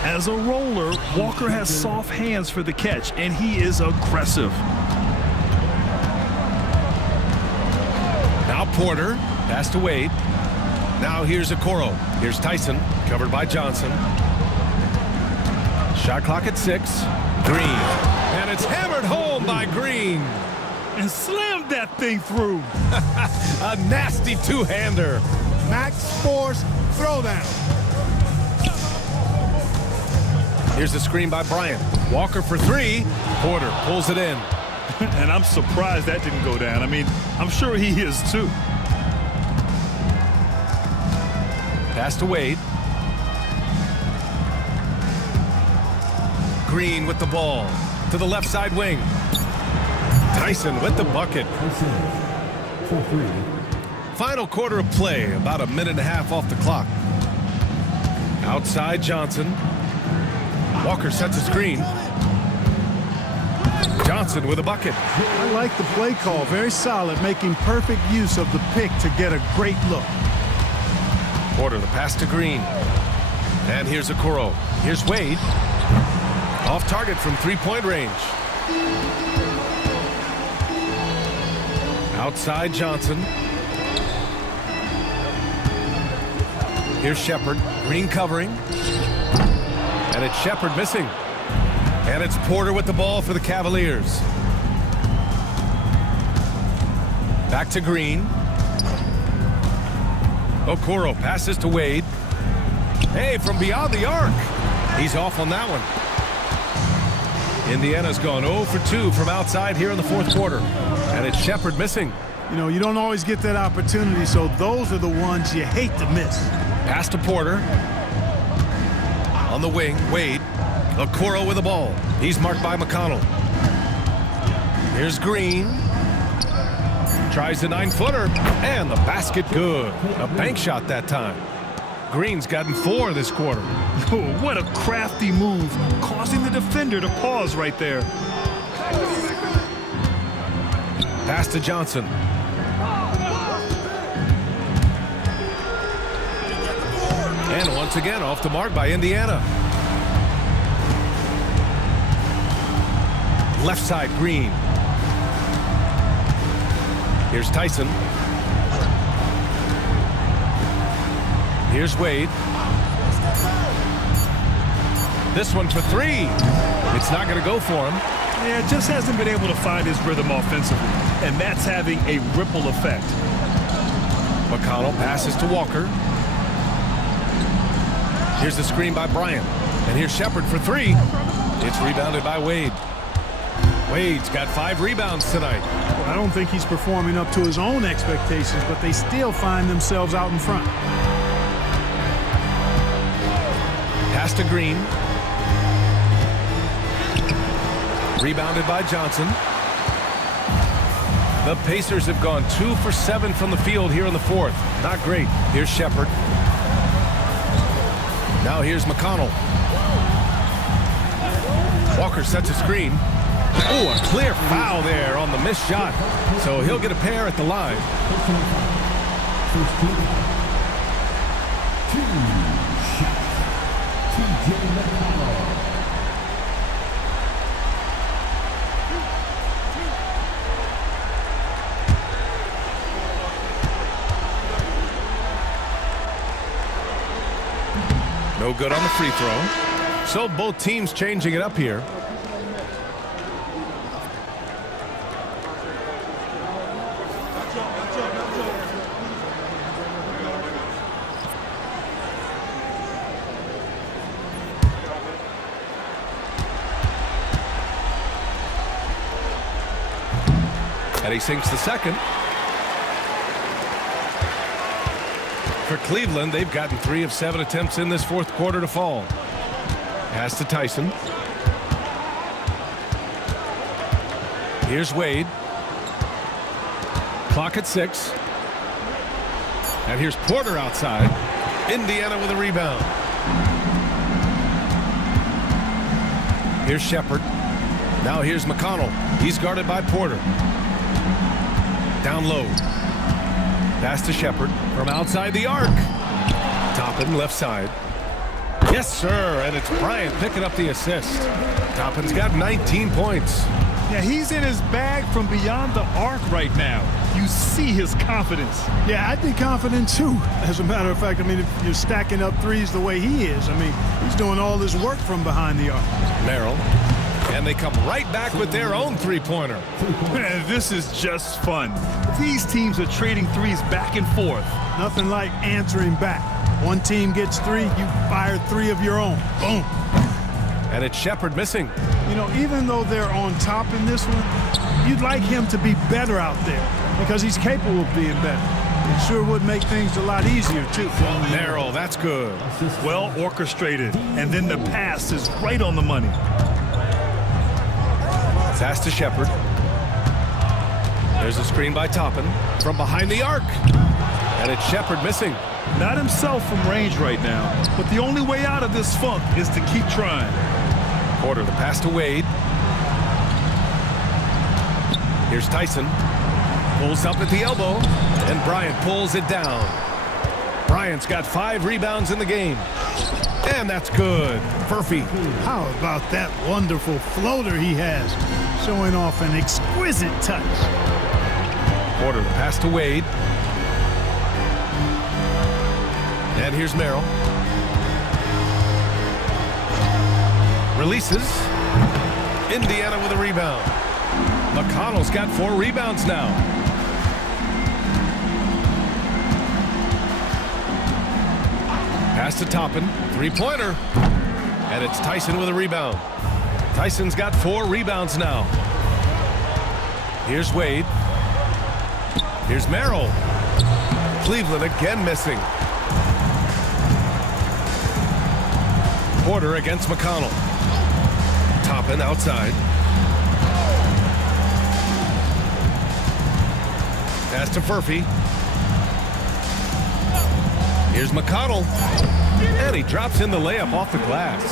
As a roller, Walker has soft hands for the catch, and he is aggressive. Now Porter, pass to Wade. Now here's Okoro. Here's Tyson, covered by Johnson. Shot clock at 6. Green. And it's hammered home by Green. And slammed that thing through. A nasty two-hander. Max Force throwdown. Here's the screen by Bryant. Walker for 3. Porter pulls it in. And I'm surprised that didn't go down. I mean, I'm sure he is too. Pass to Wade. Green with the ball. To the left side wing. Tyson with the bucket. Final quarter of play, about a minute and a half off the clock. Outside Johnson. Walker sets a screen. Johnson with a bucket. I like the play call, very solid, making perfect use of the pick to get a great look. Porter the pass to Green. And here's Okoro. Here's Wade. Off target from three-point range. Outside Johnson. Here's Shepard. Green covering. And it's Shepard missing. And it's Porter with the ball for the Cavaliers. Back to Green. Okoro passes to Wade. Hey, from beyond the arc. He's off on that one. Indiana's gone 0 for 2 from outside here in the fourth quarter. And it's Shepard missing. You know, you don't always get that opportunity, so those are the ones you hate to miss. Pass to Porter. On the wing, Wade. Okoro with the ball. He's marked by McConnell. Here's Green. Tries the 9-footer. And the basket good. A bank shot that time. Green's gotten 4 this quarter. Oh, what a crafty move, causing the defender to pause right there. Pass to Johnson. And once again, off the mark by Indiana. Left side, Green. Here's Tyson. Here's Wade. This one for 3. It's not going to go for him. Yeah, just hasn't been able to find his rhythm offensively, and that's having a ripple effect. McConnell passes to Walker. Here's the screen by Bryant. And here's Shepard for 3. It's rebounded by Wade. Wade's got 5 rebounds tonight. I don't think he's performing up to his own expectations, but they still find themselves out in front. Pass to Green. Rebounded by Johnson. The Pacers have gone 2 for 7 from the field here in the 4th. Not great. Here's Shepard. Now here's McConnell. Walker sets a screen. Oh, a clear foul there on the missed shot. So he'll get a pair at the line. No good on the free throw. So both teams changing it up here. And he sinks the second. For Cleveland, they've gotten 3 of 7 attempts in this 4th quarter to fall. Pass to Tyson. Here's Wade. Clock at 6. And here's Porter outside. Indiana with a rebound. Here's Shepard. Now here's McConnell. He's guarded by Porter. Down low. Pass to Shepard from outside the arc. Toppin left side. Yes, sir, and it's Bryant picking up the assist. Toppin's got 19 points. Yeah, he's in his bag from beyond the arc right now. You see his confidence. Yeah, I'd be confident too. As a matter of fact, I mean, if you're stacking up threes the way he is, I mean, he's doing all this work from behind the arc. Merrill. And they come right back with their own three-pointer. Man, this is just fun. These teams are trading threes back and forth. Nothing like answering back. One team gets 3, you fire 3 of your own. Boom. And it's Shepard missing. You know, even though they're on top in this one, you'd like him to be better out there because he's capable of being better. It sure would make things a lot easier, too. Merrill, that's good. Well orchestrated. And then the pass is right on the money. Pass to Shepard. There's a screen by Toppin from behind the arc. And it's Shepard missing. Not himself from range right now, but the only way out of this funk is to keep trying. Porter, the pass to Wade. Here's Tyson. Pulls up at the elbow, and Bryant pulls it down. Bryant's got 5 rebounds in the game. And that's good. Furphy. How about that wonderful floater he has, showing off an exquisite touch. Porter, the pass to Wade. And here's Merrill. Releases. Indiana with a rebound. McConnell's got 4 rebounds now. Pass to Toppin. Three-pointer. And it's Tyson with a rebound. Tyson's got 4 rebounds now. Here's Wade. Here's Merrill. Cleveland again missing. Porter against McConnell. Toppin outside. Pass to Furphy. Here's McConnell. And he drops in the layup off the glass.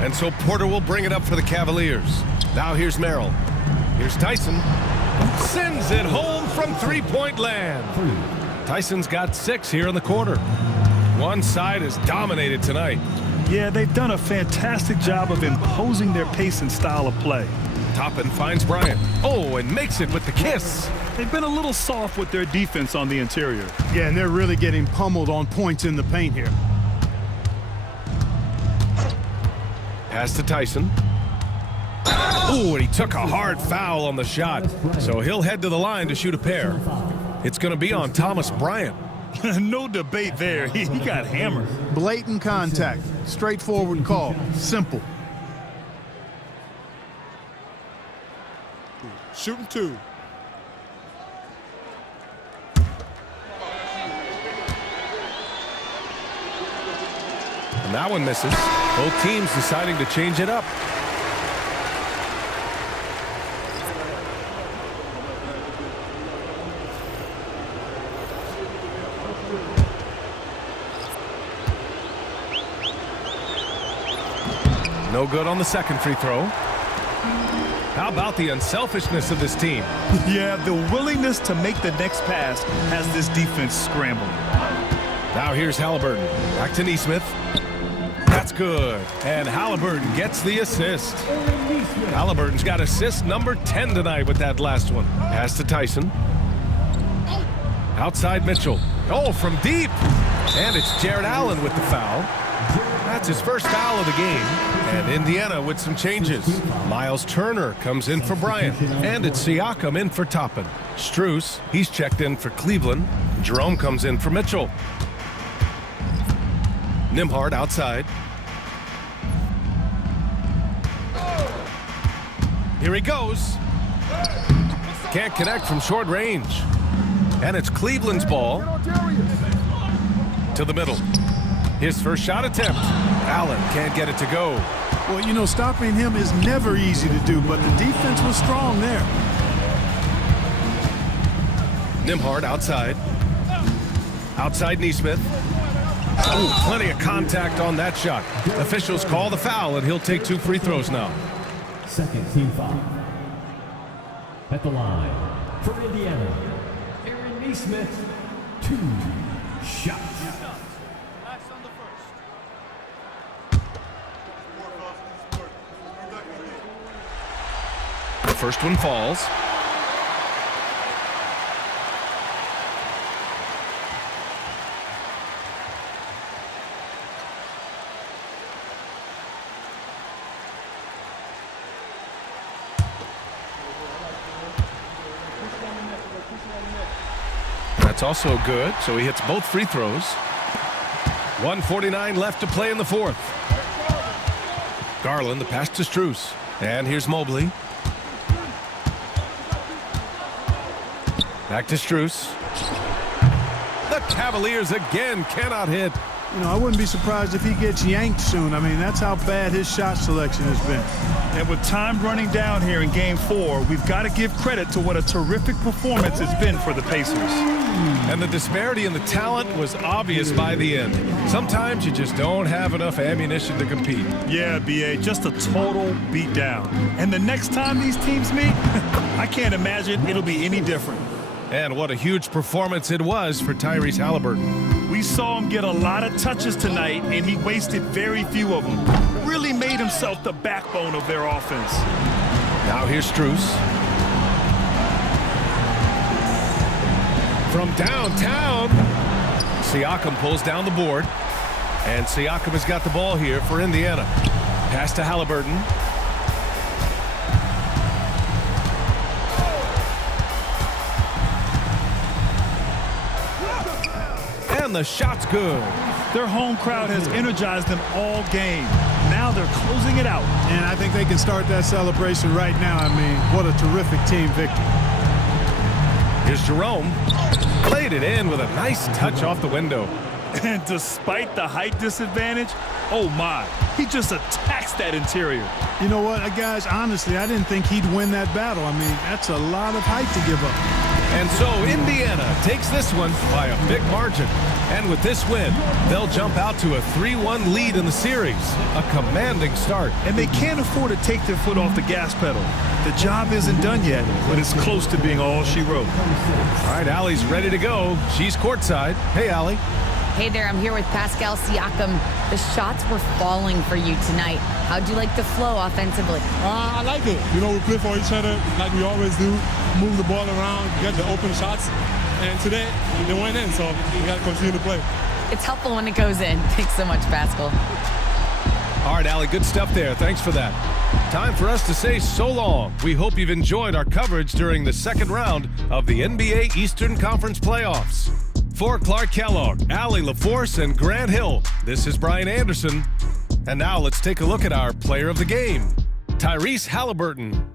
And so Porter will bring it up for the Cavaliers. Now here's Merrill. Here's Tyson. Sends it home from three-point land. Tyson's got 6 here in the quarter. One side is dominated tonight. Yeah, they've done a fantastic job of imposing their pace and style of play. Toppin finds Bryant. Oh, and makes it with the kiss. They've been a little soft with their defense on the interior. Yeah, and they're really getting pummeled on points in the paint here. Pass to Tyson. Ooh, and he took a hard foul on the shot. So he'll head to the line to shoot a pair. It's going to be on Thomas Bryant. No debate there. He got hammered. Blatant contact. Straightforward call. Simple. Shooting 2. And that one misses. Both teams deciding to change it up. No good on the second free throw. How about the unselfishness of this team? Yeah, the willingness to make the next pass has this defense scrambling. Now here's Halliburton. Back to Nesmith. That's good. And Halliburton gets the assist. Halliburton's got assist number 10 tonight with that last one. Pass to Tyson. Outside Mitchell. Oh, from deep. And it's Jared Allen with the foul. That's his first foul of the game. And Indiana with some changes. Miles Turner comes in for Bryant. And it's Siakam in for Toppin. Strus, he's checked in for Cleveland. Jerome comes in for Mitchell. Nembhard outside. Here he goes. Can't connect from short range. And it's Cleveland's ball. To the middle. His first shot attempt. Allen can't get it to go. Well, you know, stopping him is never easy to do, but the defense was strong there. Nembhard outside. Outside Nesmith. Ooh, plenty of contact on that shot. Officials call the foul, and he'll take 2 free throws now. Second team foul. At the line for Indiana, Aaron Nesmith, 2 shots. The first one falls. That's also good, so he hits both free throws. 1:49 left to play in the fourth. Garland, the pass to Strus. And here's Mobley. Back to Strus. The Cavaliers again cannot hit. You know, I wouldn't be surprised if he gets yanked soon. I mean, that's how bad his shot selection has been. And with time running down here in Game 4, we've got to give credit to what a terrific performance it's been for the Pacers. And the disparity in the talent was obvious by the end. Sometimes you just don't have enough ammunition to compete. Yeah, B.A., just a total beatdown. And the next time these teams meet, I can't imagine it'll be any different. And what a huge performance it was for Tyrese Halliburton. We saw him get a lot of touches tonight, and he wasted very few of them. Really made himself the backbone of their offense. Now here's Strus. From downtown, Siakam pulls down the board. And Siakam has got the ball here for Indiana. Pass to Halliburton. And the shot's good. Their home crowd has energized them all game. Now they're closing it out. And I think they can start that celebration right now. I mean, what a terrific team victory. Here's Jerome. Played it in with a nice touch off the window. And despite the height disadvantage, oh my, he just attacks that interior. You know what, guys, honestly, I didn't think he'd win that battle. I mean, that's a lot of height to give up. And so Indiana takes this one by a big margin. And with this win, they'll jump out to a 3-1 lead in the series. A commanding start. And they can't afford to take their foot off the gas pedal. The job isn't done yet, but it's close to being all she wrote. All right, Allie's ready to go. She's courtside. Hey, Allie. Hey there, I'm here with Pascal Siakam. The shots were falling for you tonight. How'd you like the flow offensively? I like it. You know, we play for each other like we always do. Move the ball around, get the open shots. And today, they went in, so we got to continue to play. It's helpful when it goes in. Thanks so much, Pascal. All right, Allie, good stuff there. Thanks for that. Time for us to say so long. We hope you've enjoyed our coverage during the second round of the NBA Eastern Conference Playoffs. For Clark Kellogg, Allie LaForce, and Grant Hill, this is Brian Anderson. And now let's take a look at our player of the game, Tyrese Halliburton.